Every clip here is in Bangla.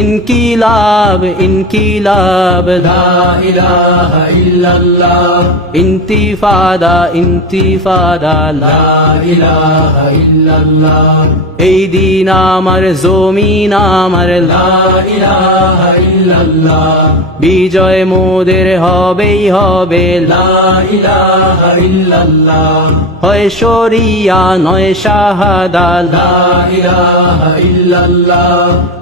ইনকিলাব ইনকিলাব লা ইলাহা ইল্লাল্লাহ ইন্তিফাদা ইন্তিফাদা লা ইলাহা ইল্লাল্লাহ এই দিন আমার জমিন আমার লা ইলাহা ইল্লাল্লাহ বিজয় মোদের হবেই হবে লা ইলাহা ইল্লাল্লাহ হয় শরিয়া নয় শাহাদা লা ইলাহা ইল্লাল্লাহ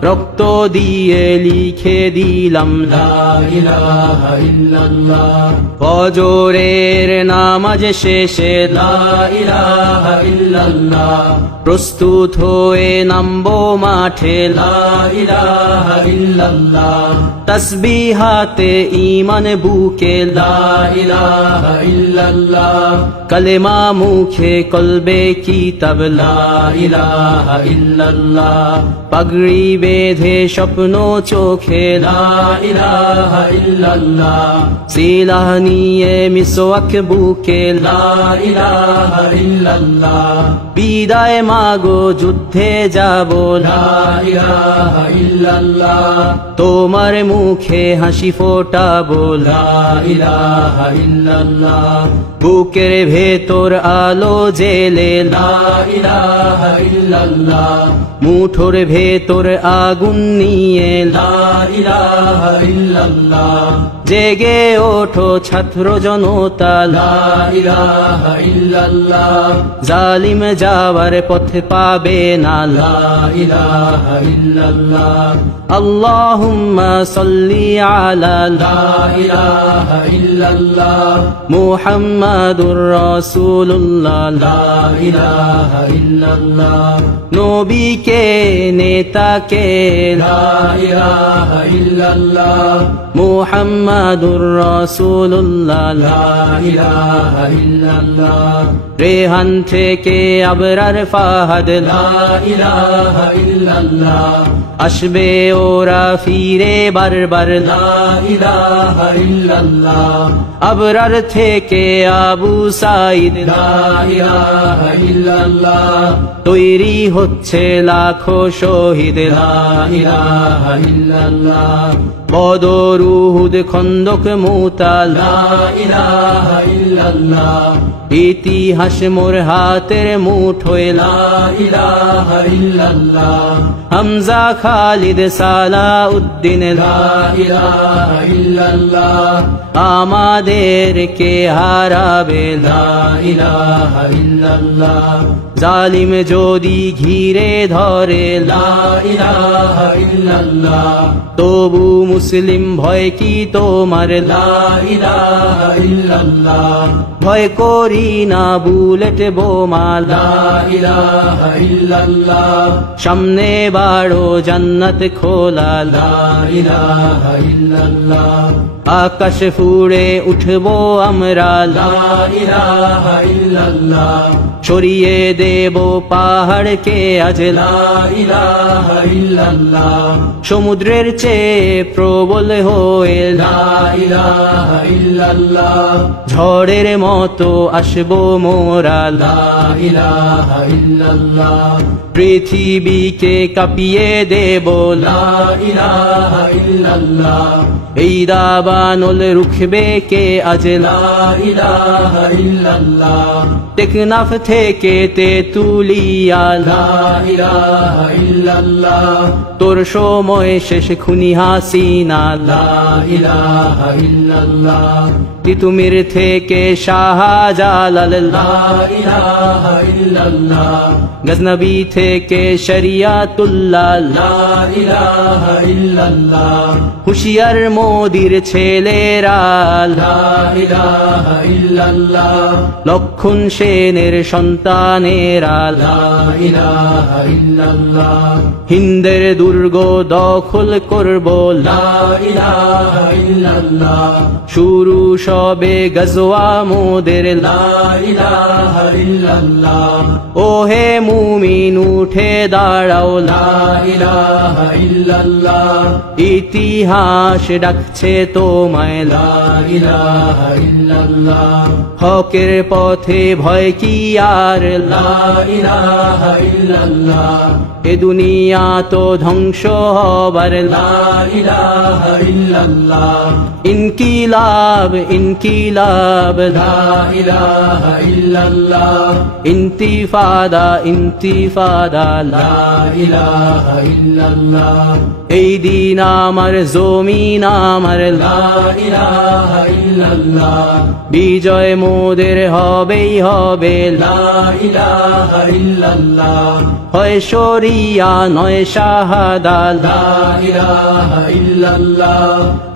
রক্ত দিয়ে লিখে দিলাম লা ইলাহা ইল্লাল্লাহ ফজরের নামাজ শেষে লা ইলাহা ইল্লাল্লাহ প্রস্তুত হয়ে নামবো মাঠে লা ইলাহা ইল্লাল্লাহ তাসবিহাতে ঈমান বুকে লা ইলাহা ইল্লাল্লাহ কালেমা মুখে কলবে কিতাব লা ইলাহা ইল্লাল্লাহ পাগড়ি বেঁধে স্বপ্ন চোখে লা ইলাহা ইল্লাল্লাহ সিলাহ নিয়ে মিসওয়াক বুকে লা ইলাহা ইল্লাল্লাহ বিদায় মাগো যুদ্ধে যাব লা ইলাহা ইল্লাল্লাহ তোমার মুখে হাসি ফোটাবো লা ইলাহা ইল্লাল্লাহ বুকের ভেতর আলো জেলে লা ইলাহা ইল্লাল্লাহ মুঠোর ভেতর আগুন নিয়ে লা ইলাহা ইল্লাল্লাহ জেগে ওঠো ছাত্র জনতা লা ইলাহা ইল্লাল্লাহ জালিম যাওয়ার পথ পাবে না লা ইলাহা ইল্লাল্লাহ আল্লাহুম্মা সাল্লি আলা লা ইলাহা ইল্লাল্লাহ মুহাম্মাদুর রাসূলুল্লাহ লা ইলাহা ইল্লাল্লাহ নবীকে নেতাকে লা ইলাহা ইল্লাল্লাহ মুহাম্মাদুর রাসূলুল্লাহ লা ইলাহা ইল্লাল্লাহ রেহান থেকে আবরার ফাহাদ লা ইলাহা ইল্লাল্লাহ আসবে ওরা ফিরে বারবার লা ইলাহা ইল্লাল্লাহ আবরার থেকে আবু সাঈদ লা ইলাহা ইল্লাল্লাহ তৈরি হচ্ছে লাখো শহীদ লা ইলাহা ইল্লাল্লাহ বদর উহুদ খন্দক মুতা লা ইলাহা ইল্লাল্লাহ ইতিহাস মোর হাতের মুঠোয় লা ইলাহা ইল্লাল্লাহ হামজা খালিদ সালাউদ্দিন লা ইলাহা ইল্লাল্লাহ আমাদেরকে হারাবে লা ইলাহা ইল্লাল্লাহ জালিম যদি ঘিরে ধরে লা ইলাহা ইল্লাল্লাহ তবু মুসলিম ভয় কি তোমার লা ইলাহা ইল্লাল্লাহ ভয় করি না বুলেট বোমা লা ইলাহা ইল্লাল্লাহ সামনে বাড়ো জান্নাত খোলা লা ইলাহা ইল্লাল্লাহ আকাশ ফুড়ে উঠবো আমরা লা ইলাহা ইল্লাল্লাহ ছড়িয়ে দেব পাহাড়কে আজ লা ইলাহা ইল্লাল্লাহ সমুদ্রের চেয়ে প্রবল হয়ে লা ইলাহা ইল্লাল্লাহ ঝড়ের মতো আসবো মোরা লা ইলাহা ইল্লাল্লাহ পৃথিবীকে কাঁপিয়ে দেব লা ইলাহা ইল্লাল্লাহ এই দাবানল রুখবে কে আজ লা ইলাহা ইল্লাল্লাহ টেকনাফ থেকে তেতুলিয়া লা ইলাহা ইল্লাল্লাহ তোর সময় শেষ খুনি হাসিনা লা ইলাহা ইল্লাল্লাহ তিতুমির থেকে শাহজালাল লা ইলাহা ইল্লাল্লাহ গজনবী থেকে শরিয়াতুল্লাহ লা ইলাহা ইল্লাল্লাহ হুশিয়ার মোদির ছেলেরা লা ইলাহা ইল্লাল্লাহ লক্ষণ সেনের সন্তানেরা লা ইলাহা ইল্লাল্লাহ হিন্দের দুর্গ দখল করব লা ইলাহা ইল্লাল্লাহ শুরু সবে গজওয়া মোদের লা ইলাহা ইল্লাল্লাহ ওহে মুমিন উঠে দাঁড়াও লা ইলাহা ইল্লাল্লাহ ইতিহাস ডাকছে তোমায় লা ইলাহা ইল্লাল্লাহ হকের পথে ভয় কি আর লা ইলাহা ইল্লাল্লাহ এ দুনিয়া তো ধ্বংস হবার লা ইলাহা ইল্লাল্লাহ ইনকিলাব ইনকিলাব লা ইলাহা ইল্লাল্লাহ ইন্তিফাদা ইন্তিফাদা লা ইলাহা ইল্লাল্লাহ এই দিন আমার জমিন আমার লা ইলাহা ইল্লাল্লাহ বিজয় মোদের হবেই হবে লা ইলাহা ইল্লাল্লাহ হয় শরিয়া নয় শাহাদা লা ইলাহা ইল্লাল্লাহ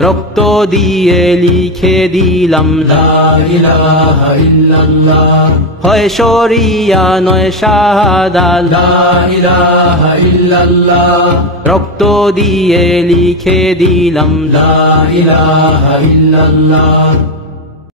রক্ত দিয়ে লিখে দিলাম লা ইলাহা ইল্লাল্লাহ হয় শরিয়া নয় শাহাদা লা ইলাহা ইল্লাল্লাহ রক্ত দিয়ে লিখে দিলাম লা ইলাহা ইল্লাল্লাহ